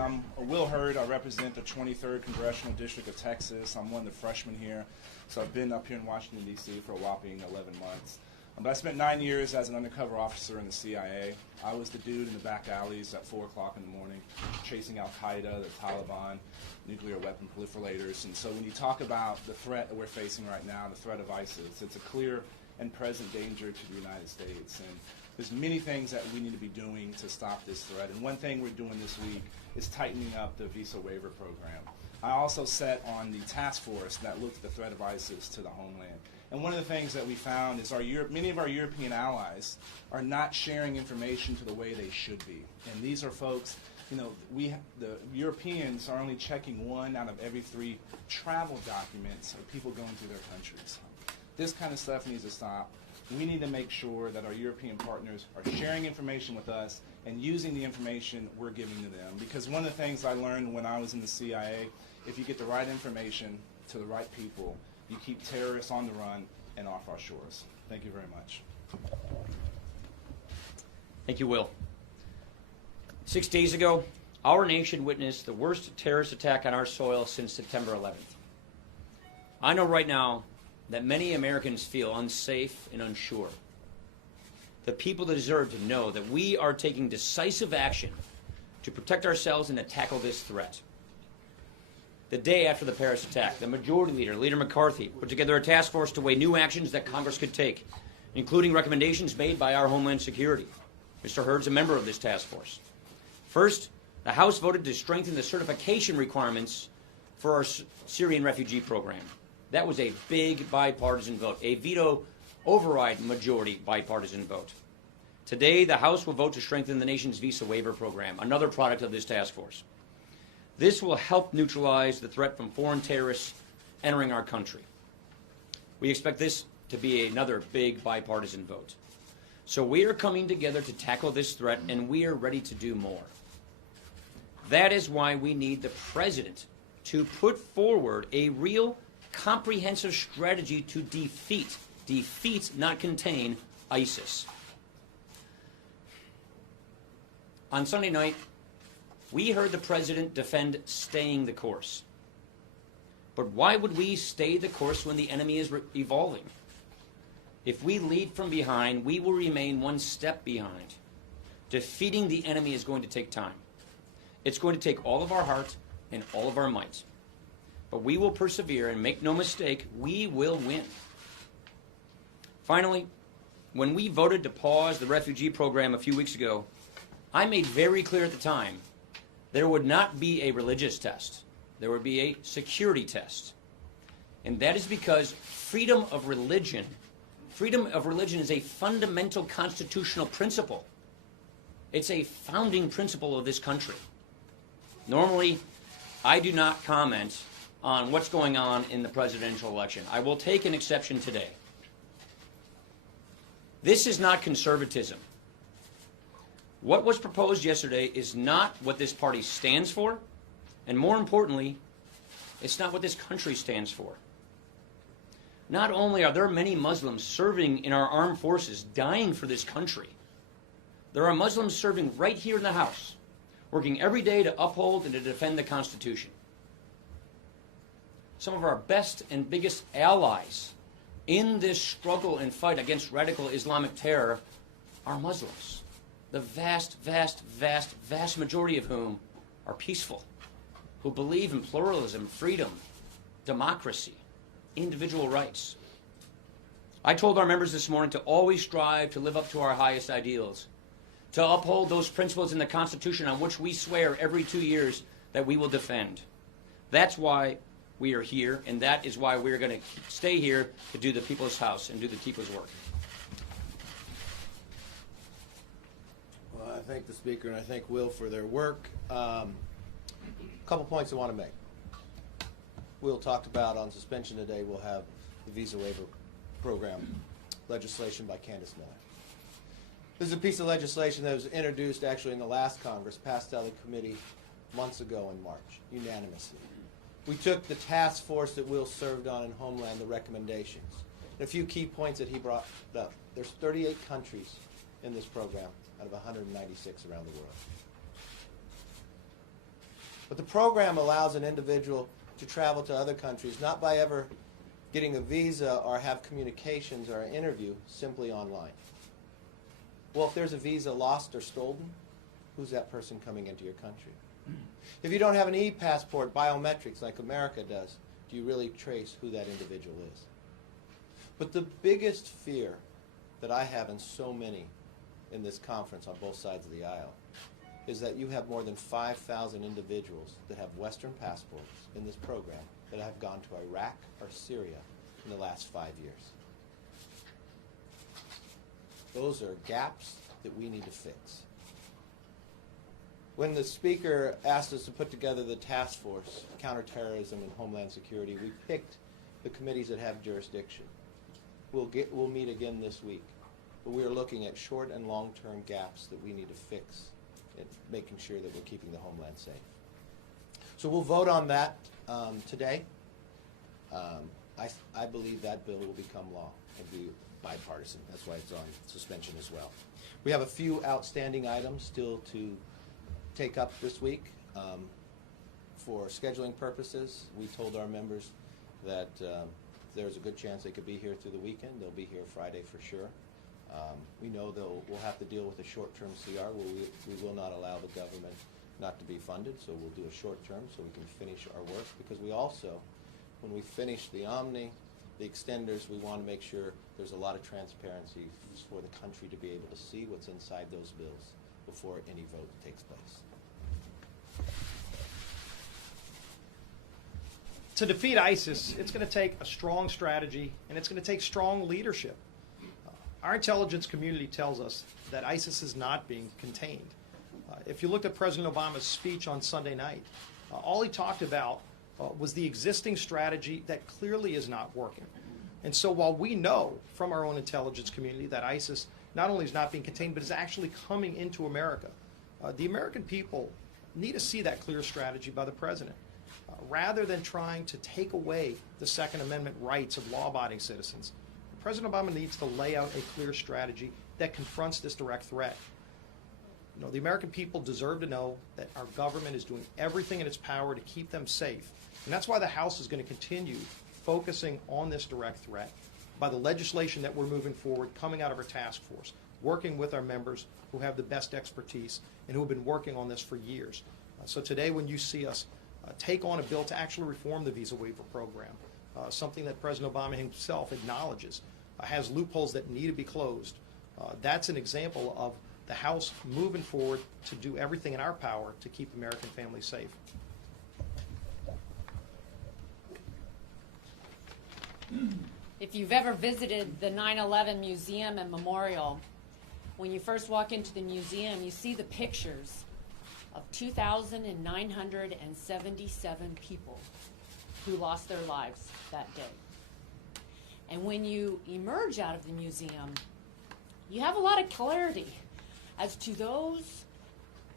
I'm Will Hurd. I represent the 23rd Congressional District of Texas. I'm one of the freshmen here, so I've been up here in Washington, D.C. for a whopping 11 months. But I spent 9 years as an undercover officer in the CIA. I was the dude in the back alleys at 4 o'clock in the morning, chasing Al-Qaeda, the Taliban, nuclear weapon proliferators. And so when you talk about the threat that we're facing right now, the threat of ISIS, it's a clear and present danger to the United States. And there's many things that we need to be doing to stop this threat. And one thing we're doing this week is tightening up the visa waiver program. I also sat on the task force that looked at the threat of ISIS to the homeland. And one of the things that we found is many of our European allies are not sharing information to the way they should be. And these are folks, the Europeans are only checking 1 out of every 3 travel documents of people going through their countries. This kind of stuff needs to stop. We need to make sure that our European partners are sharing information with us and using the information we're giving to them. Because one of the things I learned when I was in the CIA, if you get the right information to the right people, you keep terrorists on the run and off our shores. Thank you very much. Thank you, Will. 6 days ago, our nation witnessed the worst terrorist attack on our soil since September 11th. I know right now that many Americans feel unsafe and unsure. The people deserve to know that we are taking decisive action to protect ourselves and to tackle this threat. The day after the Paris attack, the Majority Leader, Leader McCarthy, put together a task force to weigh new actions that Congress could take, including recommendations made by our Homeland Security. Mr. Hurd's a member of this task force. First, the House voted to strengthen the certification requirements for our Syrian refugee program. That was a big bipartisan vote, a veto override majority bipartisan vote. Today, the House will vote to strengthen the nation's visa waiver program, another product of this task force. This will help neutralize the threat from foreign terrorists entering our country. We expect this to be another big bipartisan vote. So we are coming together to tackle this threat, and we are ready to do more. That is why we need the President to put forward a real comprehensive strategy to defeat, not contain, ISIS. On Sunday night, we heard the President defend staying the course. But why would we stay the course when the enemy is evolving? If we lead from behind, we will remain one step behind. Defeating the enemy is going to take time. It's going to take all of our heart and all of our might. But we will persevere, and make no mistake, we will win. Finally, when we voted to pause the refugee program a few weeks ago, I made very clear at the time there would not be a religious test. There would be a security test. And that is because freedom of religion is a fundamental constitutional principle. It's a founding principle of this country. Normally, I do not comment on what's going on in the presidential election. I will take an exception today. This is not conservatism. What was proposed yesterday is not what this party stands for, and more importantly, it's not what this country stands for. Not only are there many Muslims serving in our armed forces, dying for this country, there are Muslims serving right here in the House, working every day to uphold and to defend the Constitution. Some of our best and biggest allies in this struggle and fight against radical Islamic terror are Muslims. The vast majority of whom are peaceful, who believe in pluralism, freedom, democracy, individual rights. I told our members this morning to always strive to live up to our highest ideals, to uphold those principles in the Constitution on which we swear every 2 years that we will defend. That's why we are here, and that is why we're going to stay here to do the people's house and do the people's work. Well, I thank the Speaker and I thank Will for their work. A couple points I want to make. Will talked about on suspension today, we'll have the visa waiver program legislation by Candace Miller. This is a piece of legislation that was introduced actually in the last Congress, passed out of the committee months ago in March, unanimously. We took the task force that Will served on in Homeland, the recommendations, and a few key points that he brought up. There's 38 countries in this program out of 196 around the world. But the program allows an individual to travel to other countries, not by ever getting a visa or have communications or an interview, simply online. Well, if there's a visa lost or stolen, who's that person coming into your country? If you don't have an e-passport, biometrics like America does, do you really trace who that individual is? But the biggest fear that I have, and so many in this conference on both sides of the aisle, is that you have more than 5,000 individuals that have Western passports in this program that have gone to Iraq or Syria in the last 5 years. Those are gaps that we need to fix. When the Speaker asked us to put together the task force, Counterterrorism and Homeland Security, we picked the committees that have jurisdiction. We'll meet again this week. But we are looking at short and long-term gaps that we need to fix in making sure that we're keeping the homeland safe. So we'll vote on that today. I believe that bill will become law and be bipartisan. That's why it's on suspension as well. We have a few outstanding items still to take up this week. For scheduling purposes, we told our members that there's a good chance they could be here through the weekend. They'll be here Friday for sure. We know we'll have to deal with a short-term CR where we will not allow the government not to be funded, so we'll do a short-term so we can finish our work, because we also, when we finish the Omni, the extenders, we want to make sure there's a lot of transparency for the country to be able to see what's inside those bills before any vote takes place. To defeat ISIS, it's going to take a strong strategy, and it's going to take strong leadership. Our intelligence community tells us that ISIS is not being contained. If you looked at President Obama's speech on Sunday night, all he talked about was the existing strategy that clearly is not working. And so while we know from our own intelligence community that ISIS not only is not being contained, but is actually coming into America, the American people need to see that clear strategy by the president. Rather than trying to take away the Second Amendment rights of law-abiding citizens, President Obama needs to lay out a clear strategy that confronts this direct threat. You know, the American people deserve to know that our government is doing everything in its power to keep them safe. And that's why the House is going to continue focusing on this direct threat by the legislation that we're moving forward, coming out of our task force, working with our members who have the best expertise and who have been working on this for years. So today when you see us take on a bill to actually reform the visa waiver program, something that President Obama himself acknowledges has loopholes that need to be closed. That's an example of the House moving forward to do everything in our power to keep American families safe. If you've ever visited the 9/11 Museum and Memorial, when you first walk into the museum, you see the pictures of 2,977 people who lost their lives that day. And when you emerge out of the museum, you have a lot of clarity as to those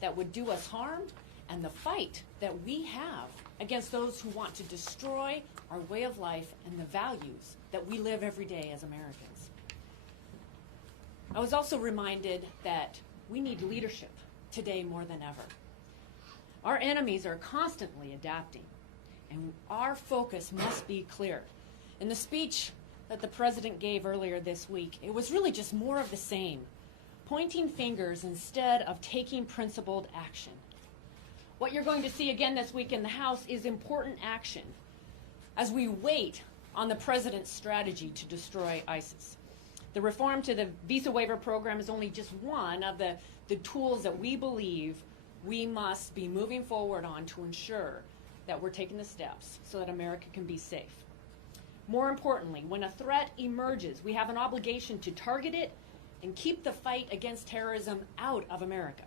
that would do us harm and the fight that we have against those who want to destroy our way of life and the values that we live every day as Americans. I was also reminded that we need leadership today more than ever. Our enemies are constantly adapting, and our focus must be clear. In the speech that the president gave earlier this week, it was really just more of the same, pointing fingers instead of taking principled action. What you're going to see again this week in the House is important action as we wait on the president's strategy to destroy ISIS. The reform to the visa waiver program is only just one of the tools that we believe we must be moving forward on to ensure that we're taking the steps so that America can be safe. More importantly, when a threat emerges, we have an obligation to target it and keep the fight against terrorism out of America.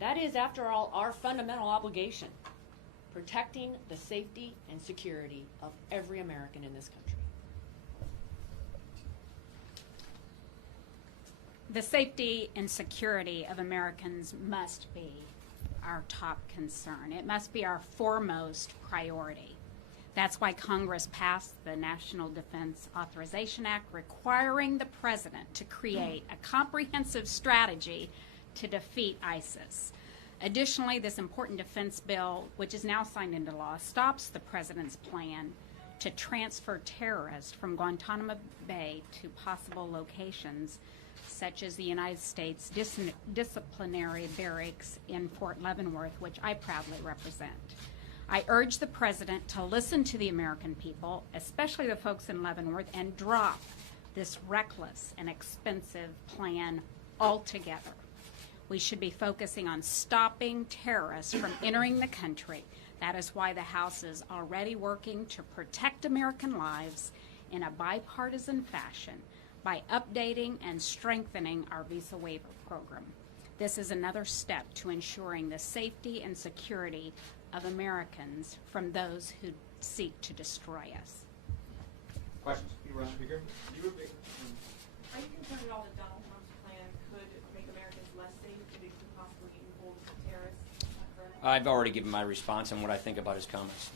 That is, after all, our fundamental obligation, protecting the safety and security of every American in this country. The safety and security of Americans must be our top concern. It must be our foremost priority. That's why Congress passed the National Defense Authorization Act, requiring the president to create a comprehensive strategy to defeat ISIS. Additionally, this important defense bill, which is now signed into law, stops the president's plan to transfer terrorists from Guantanamo Bay to possible locations such as the United States disciplinary barracks in Fort Leavenworth, which I proudly represent. I urge the president to listen to the American people, especially the folks in Leavenworth, and drop this reckless and expensive plan altogether. We should be focusing on stopping terrorists from entering the country. That is why the House is already working to protect American lives in a bipartisan fashion by updating and strengthening our visa waiver program. This is another step to ensuring the safety and security of Americans from those who seek to destroy us. Questions? Are you concerned at all that Donald Trump's plan could make Americans less safe, that it could possibly hold terrorists? I've already given my response on what I think about his comments.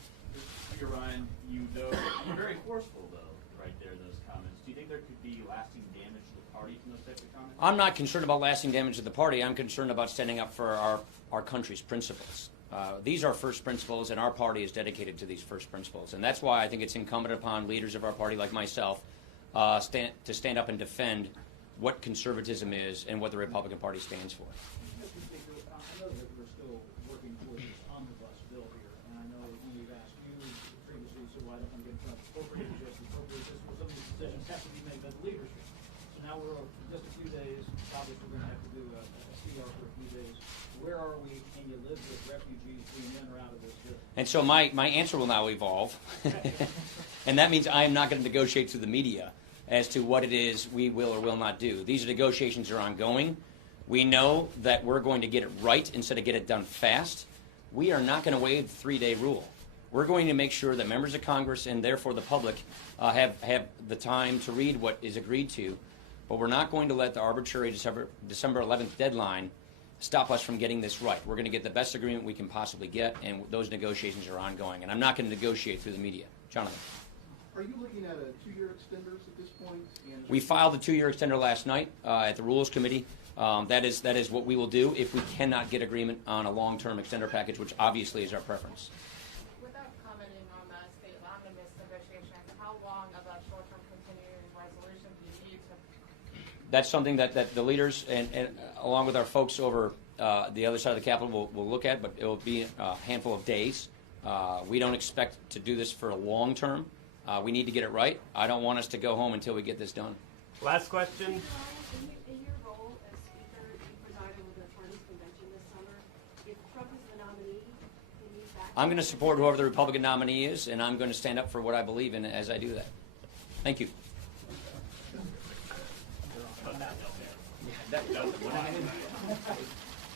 Speaker Ryan, you know, you're very forceful, though, right there, in those comments. Do you think there could be lasting damage to the party from those types of comments? I'm not concerned about lasting damage to the party. I'm concerned about standing up for our country's principles. These are first principles, and our party is dedicated to these first principles. And that's why I think it's incumbent upon leaders of our party like myself to stand up and defend what conservatism is and what the Republican Party stands for. Mr. Speaker, I know that we're still working towards this omnibus bill here, and I know when we've asked you previously, so why don't we get appropriate this, well, some of these decisions have to be made by the leadership. So now we're just a few days, obviously we're going to have to do a CR for a few days. Where are we? Can you live with refugees being in or out of this bill? And so my answer will now evolve. And that means I am not going to negotiate through the media as to what it is we will or will not do. These negotiations are ongoing. We know that we're going to get it right instead of get it done fast. We are not going to waive the 3-day rule. We're going to make sure that members of Congress and therefore the public have the time to read what is agreed to. But we're not going to let the arbitrary December 11th deadline stop us from getting this right. We're going to get the best agreement we can possibly get, and those negotiations are ongoing. And I'm not going to negotiate through the media. Jonathan. Are you looking at a 2-year extenders at this point? We filed a 2-year extender last night at the Rules Committee. That is what we will do if we cannot get agreement on a long-term extender package, which obviously is our preference. Without commenting on the state of omnibus negotiations, how long of a short-term continuing resolution do you need to? That's something that the leaders and along with our folks over the other side of the Capitol will look at, but it will be a handful of days. We don't expect to do this for a long term. We need to get it right. I don't want us to go home until we get this done. Last question. In your role as Speaker, you presided over the Attorneys Convention this summer. If Trump is the nominee, can you back I'm going to support whoever the Republican nominee is, and I'm going to stand up for what I believe in as I do that. Thank you.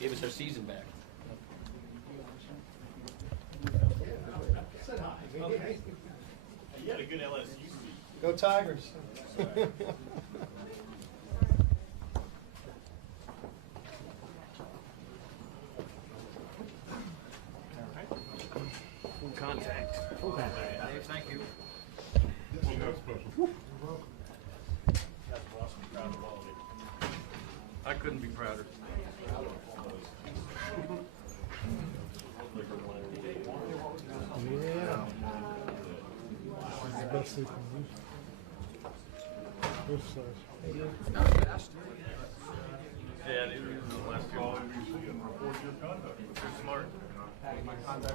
Gave us our season back. Okay. You had a good LSU speech. Go Tigers. Full contact. Dave, thank you. I couldn't be prouder. Yeah, it was the last call. Report your conduct. You're smart. my contact.